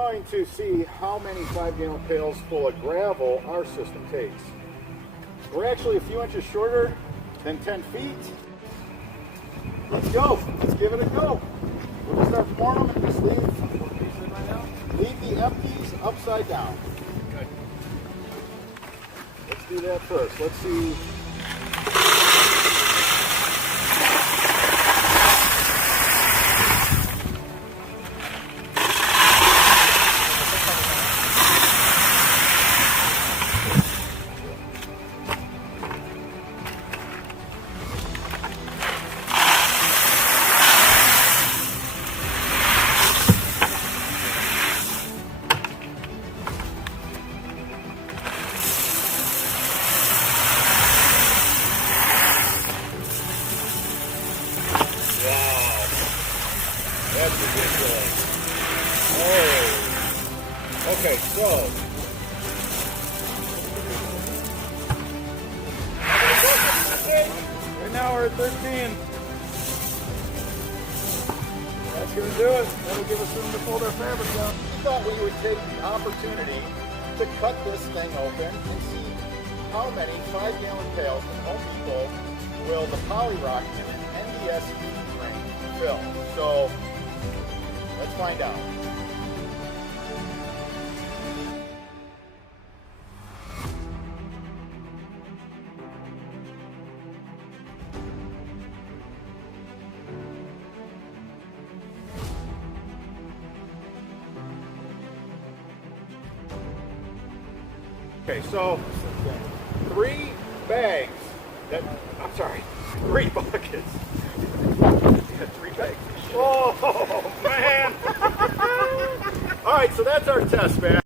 going to see how many 5-gallon pails full of gravel our system takes. We're actually a few inches shorter than 10 feet. Let's go. Let's give it a go. We'll just start pouring them and just leave the empties upside down. Good. Let's do that first. Let's see. That's ridiculous. Oh. Okay, so. Right now we're at 13. That's going to do it. That'll give us room to fold our fabric down. We thought we would take the opportunity to cut this thing open and see how many 5-gallon pails from Home Depot will the Poly Rock and an NDS-Easy-Drain fill. So let's find out. Okay, so 3 bags. I'm sorry, 3 buckets. Yeah, 3 bags. Oh man! All right, so that's our test bag.